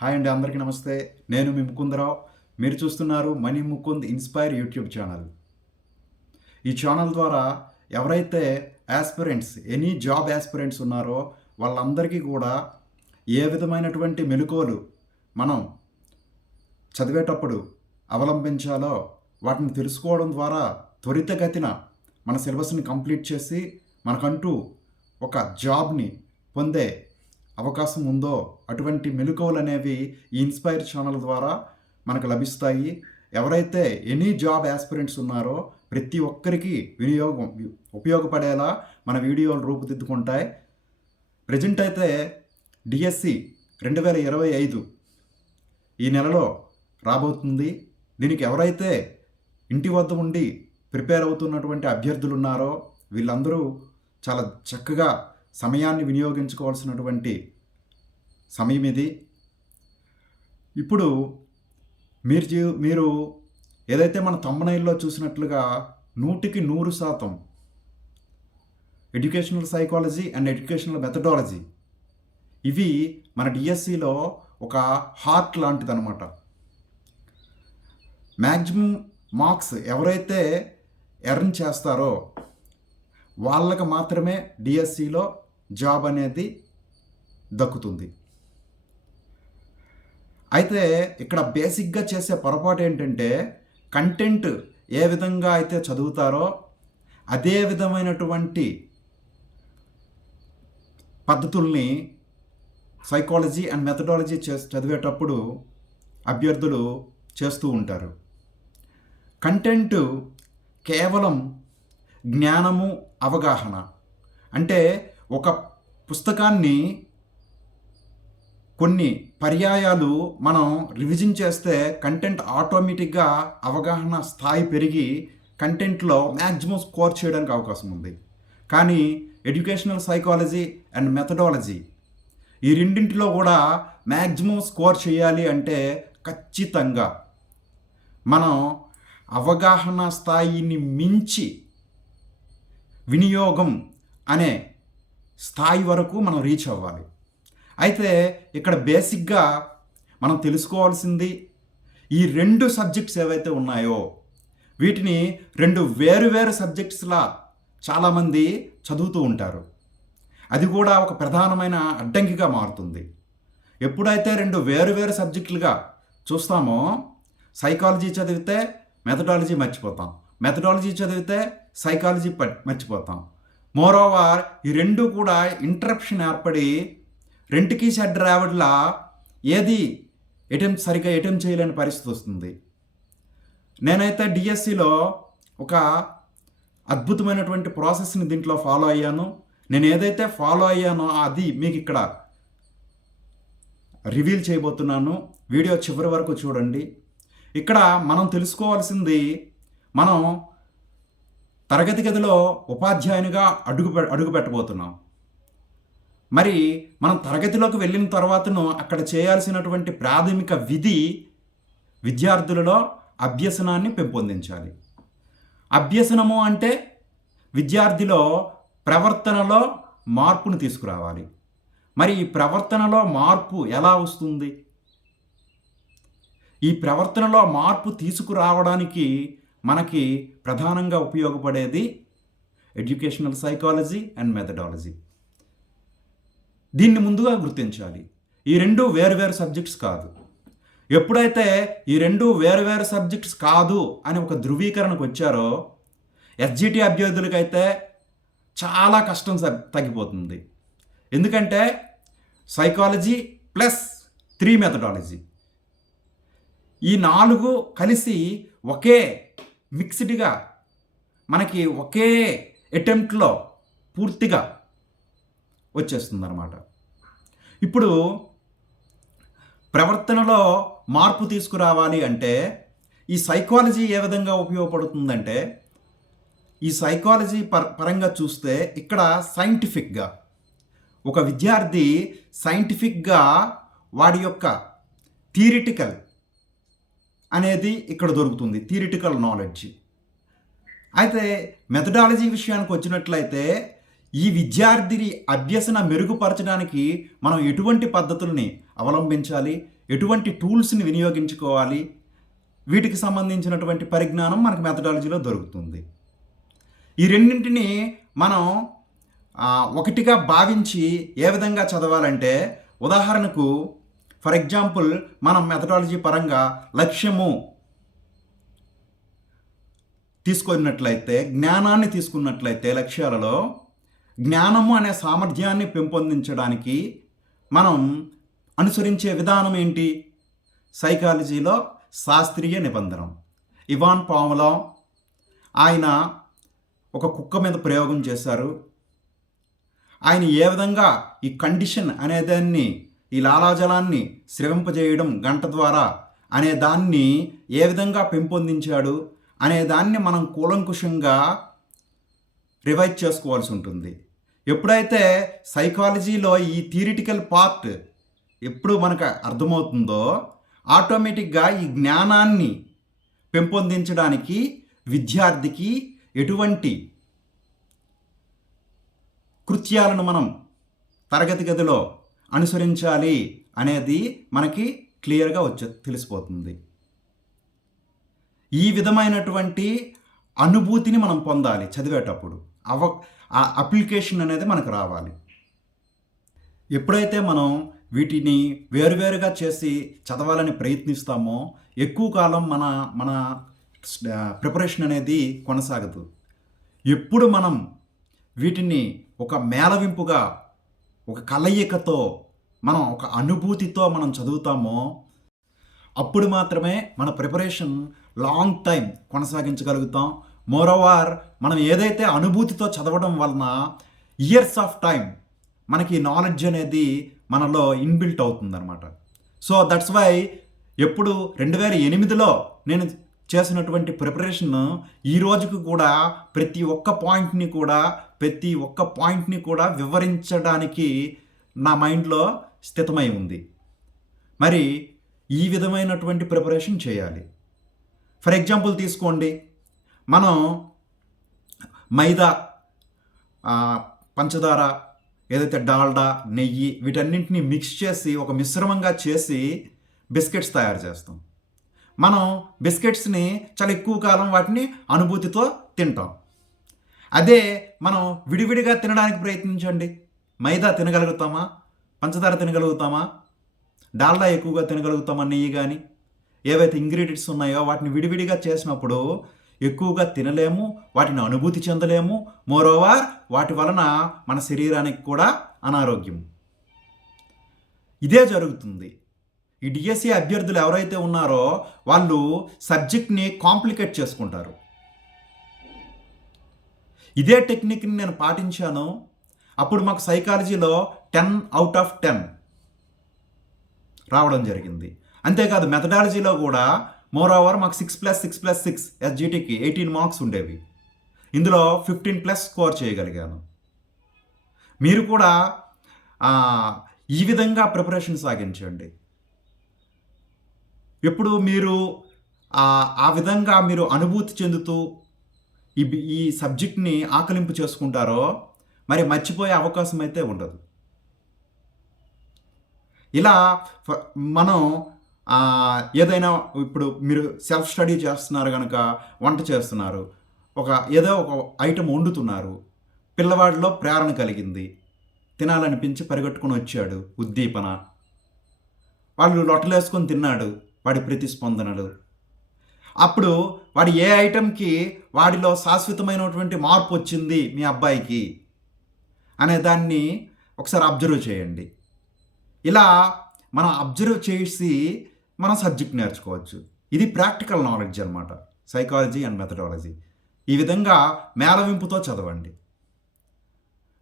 Hi అండి అందరికీ నమస్తే. నేను మీ ముకుందరావు. మీరు చూస్తున్నారు money Mukund inspire YouTube channel. ఈ ఛానల్ ద్వారా ఎవరైతే యాస్పిరెంట్స్ ఎనీ జాబ్ యాస్పిరెంట్స్ ఉన్నారో వాళ్ళందరికీ కూడా ఏ విధమైనటువంటి మెలకువలు మనం చదివేటప్పుడు అవలంబించాలో వాటిని తెలుసుకోవడం ద్వారా త్వరితగతిన మన సిలబస్ని కంప్లీట్ చేసి మనకంటూ ఒక జాబ్ని పొందే అవకాశం ఉందో అటువంటి మెలకువలు అనేవి ఈ ఇన్స్పైర్ ఛానల్ ద్వారా మనకు లభిస్తాయి. ఎవరైతే ఎనీ జాబ్ యాస్పిరెంట్స్ ఉన్నారో ప్రతి ఒక్కరికి వినియోగం ఉపయోగపడేలా మన వీడియోలు రూపుదిద్దుకుంటాయి. ప్రజెంట్ అయితే డిఎస్సి రెండు వేల ఇరవై ఐదు ఈ నెలలో రాబోతుంది. దీనికి ఎవరైతే ఇంటి వద్ద ఉండి ప్రిపేర్ అవుతున్నటువంటి అభ్యర్థులు ఉన్నారో వీళ్ళందరూ చాలా చక్కగా సమయాన్ని వినియోగించుకోవాల్సినటువంటి సమయం ఇది. ఇప్పుడు మీరు మీరు ఏదైతే మన తమ్మనైల్లో చూసినట్లుగా నూటికి నూరు శాతం educational psychology and educational methodology ఇవి మన డిఎస్సిలో ఒక హార్ట్ లాంటిదన్నమాట. మ్యాక్సిమం మార్క్స్ ఎవరైతే ఎర్న్ చేస్తారో వాళ్ళకి మాత్రమే డిఎస్సిలో జాబ్ అనేది దక్కుతుంది. అయితే ఇక్కడ బేసిక్గా చేసే పొరపాటు ఏంటంటే కంటెంట్ ఏ విధంగా అయితే చదువుతారో అదే విధమైనటువంటి పద్ధతుల్ని సైకాలజీ అండ్ మెథడాలజీ చే చదివేటప్పుడు అభ్యర్థులు చేస్తూ ఉంటారు. కంటెంట్ కేవలం జ్ఞానము అవగాహన. అంటే ఒక పుస్తకాన్ని కొన్ని పర్యాయాలు మనం రివిజన్ చేస్తే కంటెంట్ ఆటోమేటిక్గా అవగాహన స్థాయి పెరిగి కంటెంట్లో మ్యాక్సిమం స్కోర్ చేయడానికి అవకాశం ఉంది. కానీ ఎడ్యుకేషనల్ సైకాలజీ అండ్ మెథడాలజీ ఈ రెండింటిలో కూడా మ్యాక్సిమం స్కోర్ చేయాలి అంటే ఖచ్చితంగా మనం అవగాహన స్థాయిని మించి వినియోగం అనే స్థాయి వరకు మనం రీచ్ అవ్వాలి. అయితే ఇక్కడ బేసిక్గా మనం తెలుసుకోవాల్సింది ఈ రెండు సబ్జెక్ట్స్ ఏవైతే ఉన్నాయో వీటిని రెండు వేరు వేరు సబ్జెక్ట్స్లా చాలామంది చదువుతూ ఉంటారు. అది కూడా ఒక ప్రధానమైన అడ్డంకిగా మారుతుంది. ఎప్పుడైతే రెండు వేరు వేరు సబ్జెక్టులుగా చూస్తామో సైకాలజీ చదివితే మెథడాలజీ మర్చిపోతాం. మెథడాలజీ చదివితే సైకాలజీ మర్చిపోతాం. మోరోవర్ ఈ రెండు కూడా ఇంటరప్షన్ ఏర్పడి రెంట్కి షెడ్ రావడ్లా ఏది అటెంప్ట్ సరిగ్గా అటెంప్ట్ చేయలేని పరిస్థితి వస్తుంది. నేనైతే డిఎస్సిలో ఒక అద్భుతమైనటువంటి ప్రాసెస్ని దీంట్లో ఫాలో అయ్యాను. నేను ఏదైతే ఫాలో అయ్యానో అది మీకు ఇక్కడ రివీల్ చేయబోతున్నాను. వీడియో చివరి వరకు చూడండి. ఇక్కడ మనం తెలుసుకోవాల్సింది మనం తరగతి గదిలో ఉపాధ్యాయునిగా అడుగు అడుగు పెట్టబోతున్నాం. మరి మనం తరగతిలోకి వెళ్ళిన తర్వాతను అక్కడ చేయాల్సినటువంటి ప్రాథమిక విధి విద్యార్థులలో అభ్యసనాన్ని పెంపొందించాలి. అభ్యసనము అంటే విద్యార్థిలో ప్రవర్తనలో మార్పును తీసుకురావాలి. మరి ఈ ప్రవర్తనలో మార్పు ఎలా వస్తుంది? ఈ ప్రవర్తనలో మార్పు తీసుకురావడానికి మనకి ప్రధానంగా ఉపయోగపడేది ఎడ్యుకేషనల్ సైకాలజీ అండ్ మెథడాలజీ. దీన్ని ముందుగా గుర్తించాలి. ఈ రెండు వేరు వేరు సబ్జెక్ట్స్ కాదు. ఎప్పుడైతే ఈ రెండు వేరు వేరు సబ్జెక్ట్స్ కాదు అని ఒక ధృవీకరణకు వచ్చారో ఎస్జిటి అభ్యర్థులకైతే చాలా కష్టం తగ్గిపోతుంది. ఎందుకంటే సైకాలజీ ప్లస్ త్రీ మెథడాలజీ. ఈ నాలుగు కలిసి ఒకే మిక్స్డ్గా మనకి ఒకే అటెంప్ట్లో పూర్తిగా వచ్చేస్తుందన్నమాట. ఇప్పుడు ప్రవర్తనలో మార్పు తీసుకురావాలి అంటే ఈ సైకాలజీ ఏ విధంగా ఉపయోగపడుతుందంటే ఈ సైకాలజీ పర పరంగా చూస్తే ఇక్కడ సైంటిఫిక్గా ఒక విద్యార్థి సైంటిఫిక్గా వాడి యొక్క థియరిటికల్ అనేది ఇక్కడ దొరుకుతుంది థియరిటికల్ నాలెడ్జ్ అయితే మెథడాలజీ విషయానికి వచ్చినట్లయితే ఈ విద్యార్థిని అభ్యసన మెరుగుపరచడానికి మనం ఎటువంటి పద్ధతుల్ని అవలంబించాలి ఎటువంటి టూల్స్ని వినియోగించుకోవాలి వీటికి సంబంధించినటువంటి పరిజ్ఞానం మనకు మెథడాలజీలో దొరుకుతుంది. ఈ రెండింటిని మనం ఒకటిగా భావించి ఏ విధంగా చదవాలంటే ఉదాహరణకు ఫర్ ఎగ్జాంపుల్ మనం మెథడాలజీ పరంగా లక్ష్యము తీసుకున్నట్లయితే జ్ఞానాన్ని తీసుకున్నట్లయితే లక్ష్యాలలో జ్ఞానము అనే సామర్థ్యాన్ని పెంపొందించడానికి మనం అనుసరించే విధానం ఏంటి? సైకాలజీలో శాస్త్రీయ నిబంధనం. ఇవాన్ పాములో ఆయన ఒక కుక్క మీద ప్రయోగం చేశారు. ఆయన ఏ విధంగా ఈ కండిషన్ అనే దాన్ని ఈ లాలాజలాన్ని స్రవింపజేయడం గంట ద్వారా అనే దాన్ని ఏ విధంగా పెంపొందించాడు అనే దాన్ని మనం కూలంకుషంగా రివైజ్ చేసుకోవాల్సి ఉంటుంది. ఎప్పుడైతే సైకాలజీలో ఈ థియరిటికల్ పార్ట్ ఎప్పుడు మనకు అర్థమవుతుందో ఆటోమేటిక్గా ఈ జ్ఞానాన్ని పెంపొందించడానికి విద్యార్థికి ఎటువంటి కృత్యాలను మనం తరగతి గదిలో అనుసరించాలి అనేది మనకి క్లియర్గా వచ్చే తెలిసిపోతుంది. ఈ విధమైనటువంటి అనుభూతిని మనం పొందాలి చదివేటప్పుడు. అవ ఆ అప్లికేషన్ అనేది మనకు రావాలి. ఎప్పుడైతే మనం వీటిని వేరువేరుగా చేసి చదవాలని ప్రయత్నిస్తామో ఎక్కువ కాలం మన మన ప్రిపరేషన్ అనేది కొనసాగదు. ఎప్పుడు మనం వీటిని ఒక మేళవింపుగా ఒక కలయికతో మనం ఒక అనుభూతితో మనం చదువుతామో అప్పుడు మాత్రమే మన ప్రిపరేషన్ లాంగ్ టైం కొనసాగించగలుగుతాం. మోరోవర్ మనం ఏదైతే అనుభూతితో చదవడం వలన ఇయర్స్ ఆఫ్ టైం మనకి నాలెడ్జ్ అనేది మనలో ఇన్బిల్ట్ అవుతుందన్నమాట. సో దట్స్ వై ఎప్పుడు రెండు వేల ఎనిమిదిలో నేను చేసినటువంటి ప్రిపరేషన్ ఈ రోజుకు కూడా ప్రతి ఒక్క పాయింట్ని కూడా ప్రతి ఒక్క పాయింట్ని కూడా వివరించడానికి నా మైండ్లో స్థితమై ఉంది. మరి ఈ విధమైనటువంటి ప్రిపరేషన్ చేయాలి. ఫర్ ఎగ్జాంపుల్ తీసుకోండి. మనం మైదా పంచదార ఏదైతే డాల్డా నెయ్యి వీటన్నింటినీ మిక్స్ చేసి ఒక మిశ్రమంగా చేసి బిస్కెట్స్ తయారు చేస్తాం. మనం బిస్కెట్స్ని చాలా ఎక్కువ కాలం వాటిని అనుభూతితో తింటాం. అదే మనం విడివిడిగా తినడానికి ప్రయత్నించండి. మైదా తినగలుగుతామా? పంచదార తినగలుగుతామా? డాల్డా ఎక్కువగా తినగలుగుతామా? నెయ్యి కానీ ఏవైతే ఇంగ్రీడియంట్స్ ఉన్నాయో వాటిని విడివిడిగా చేసినప్పుడు ఎక్కువగా తినలేము వాటిని అనుభూతి చెందలేము. మోరోవర్ వాటి వలన మన శరీరానికి కూడా అనారోగ్యం. ఇదే జరుగుతుంది. ఈ డిఎస్సి అభ్యర్థులు ఎవరైతే ఉన్నారో వాళ్ళు సబ్జెక్ట్ని కాంప్లికేట్ చేసుకుంటారు. ఇదే టెక్నిక్ని నేను పాటించాను. అప్పుడు మాకు సైకాలజీలో టెన్ అవుట్ ఆఫ్ టెన్ రావడం జరిగింది. అంతేకాదు మెథడాలజీలో కూడా మోర్ ఓవర్ మాకు six plus six plus six ఎస్జిటికి eighteen marks ఉండేవి. ఇందులో ఫిఫ్టీన్ ప్లస్ స్కోర్ చేయగలిగాను. మీరు కూడా ఈ విధంగా ప్రిపరేషన్ సాగించండి. ఎప్పుడు మీరు ఆ విధంగా మీరు అనుభూతి చెందుతూ ఈ ఈ సబ్జెక్ట్ని ఆకలింపు చేసుకుంటారో మరి మర్చిపోయే అవకాశం అయితే ఉండదు. ఇలా మనం ఏదైనా ఇప్పుడు మీరు సెల్ఫ్ స్టడీ చేస్తున్నారు కనుక వంట చేస్తున్నారు. ఒక ఏదో ఒక ఐటెం వండుతున్నారు. పిల్లవాడిలో ప్రేరణ కలిగింది. తినాలనిపించి పరిగెట్టుకుని వచ్చాడు ఉద్దీపన. వాళ్ళు లొట్టలేసుకొని తిన్నాడు. వాడి ప్రతిస్పందనలు. అప్పుడు వాడి ఏ ఐటెంకి వాడిలో శాశ్వతమైనటువంటి మార్పు వచ్చింది మీ అబ్బాయికి అనే దాన్ని ఒకసారి అబ్జర్వ్ చేయండి. ఇలా మనం అబ్జర్వ్ చేసి మనం సబ్జెక్ట్ నేర్చుకోవచ్చు. ఇది ప్రాక్టికల్ నాలెడ్జ్ అనమాట సైకాలజీ అండ్ మెథడాలజీ. ఈ విధంగా మేళవింపుతో చదవండి.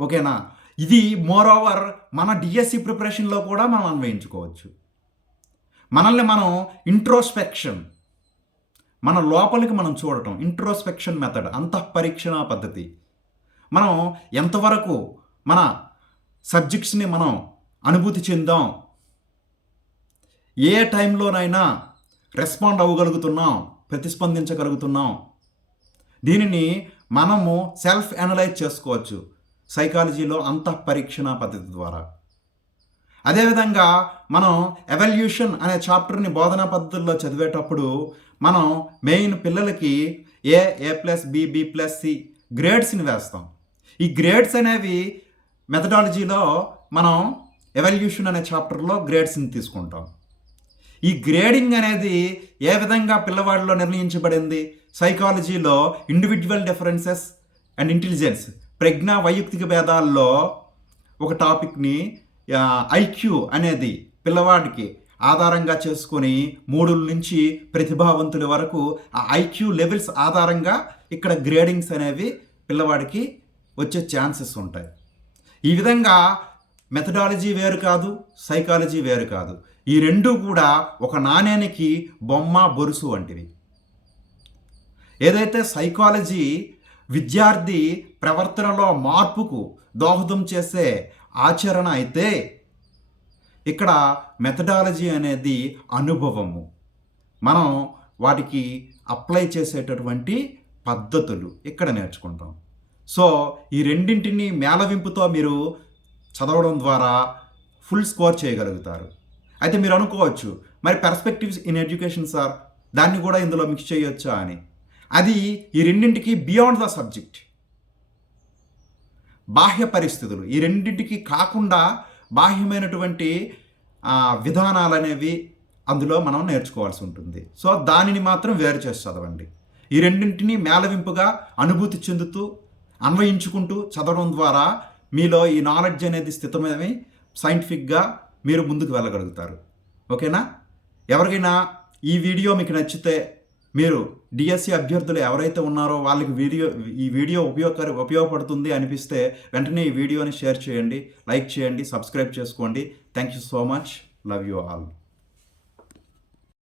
ఓకేనా? ఇది మోర్ ఓవర్ మన డిఎస్సి ప్రిపరేషన్లో కూడా మనం అన్వయించుకోవచ్చు. మనల్ని మనం ఇంట్రోస్పెక్షన్ మన లోపలికి మనం చూడటం ఇంట్రోస్పెక్షన్ మెథడ్ అంతఃపరీక్షణ పద్ధతి. మనం ఎంతవరకు మన సబ్జెక్ట్స్ని మనం అనుభూతి చెందాం ఏ టైంలోనైనా రెస్పాండ్ అవ్వగలుగుతున్నాం ప్రతిస్పందించగలుగుతున్నాం దీనిని మనము సెల్ఫ్ అనలైజ్ చేసుకోవచ్చు సైకాలజీలో అంతఃపరీక్షణ పద్ధతి ద్వారా. అదేవిధంగా మనం ఎవల్యూషన్ అనే చాప్టర్ని బోధనా పద్ధతుల్లో చదివేటప్పుడు మనం మెయిన్ పిల్లలకి A A plus B B plus C గ్రేడ్స్ని వేస్తాం. ఈ గ్రేడ్స్ అనేవి మెథడాలజీలో మనం ఎవల్యూషన్ అనే చాప్టర్లో గ్రేడ్స్ని తీసుకుంటాం. ఈ గ్రేడింగ్ అనేది ఏ విధంగా పిల్లవాడిలో నిర్ణయించబడింది? సైకాలజీలో ఇండివిజువల్ డిఫరెన్సెస్ అండ్ ఇంటెలిజెన్స్ ప్రజ్ఞా వైయక్తిక భేదాల్లో ఒక టాపిక్ని ఐక్యూ అనేది పిల్లవాడికి ఆధారంగా చేసుకొని మూడు నుంచి ప్రతిభావంతుల వరకు ఆ ఐక్యూ లెవెల్స్ ఆధారంగా ఇక్కడ గ్రేడింగ్స్ అనేవి పిల్లవాడికి వచ్చే ఛాన్సెస్ ఉంటాయి. ఈ విధంగా మెథడాలజీ వేరు కాదు సైకాలజీ వేరు కాదు. ఈ రెండు కూడా ఒక నాణ్యానికి బొమ్మ బొరుసు వంటివి. ఏదైతే సైకాలజీ విద్యార్థి ప్రవర్తనలో మార్పుకు దోహదం చేసే ఆచరణ అయితే ఇక్కడ మెథడాలజీ అనేది అనుభవము. మనం వాటికి అప్లై చేసేటటువంటి పద్ధతులు ఇక్కడ నేర్చుకుంటాం. సో ఈ రెండింటిని మేళవింపుతో మీరు చదవడం ద్వారా ఫుల్ స్కోర్ చేయగలుగుతారు. అయితే మీరు అనుకోవచ్చు మరి పర్స్పెక్టివ్స్ ఇన్ ఎడ్యుకేషన్ సార్ దాన్ని కూడా ఇందులో మిక్స్ చేయొచ్చా అని. అది ఈ రెండింటికి బియాండ్ ద సబ్జెక్ట్ బాహ్య పరిస్థితులు. ఈ రెండింటికి కాకుండా బాహ్యమైనటువంటి విధానాలు అనేవి అందులో మనం నేర్చుకోవాల్సి ఉంటుంది. సో దానిని మాత్రం వేరు చేసి చదవండి. ఈ రెండింటిని మేళవింపుగా అనుభూతి చెందుతూ అన్వయించుకుంటూ చదవడం ద్వారా మీలో ఈ నాలెడ్జ్ అనేది స్థితమై సైంటిఫిక్గా మీరు ముందుకు వెళ్ళగలుగుతారు. ఓకేనా? ఎవరికైనా ఈ వీడియో మీకు నచ్చితే మీరు డిఎస్సి అభ్యర్థులు ఎవరైతే ఉన్నారో వాళ్ళకి వీడియో ఈ వీడియో ఉపయోగకర ఉపయోగపడుతుంది అనిపిస్తే వెంటనే ఈ వీడియోని షేర్ చేయండి లైక్ చేయండి సబ్స్క్రైబ్ చేసుకోండి. Thank you so much love you all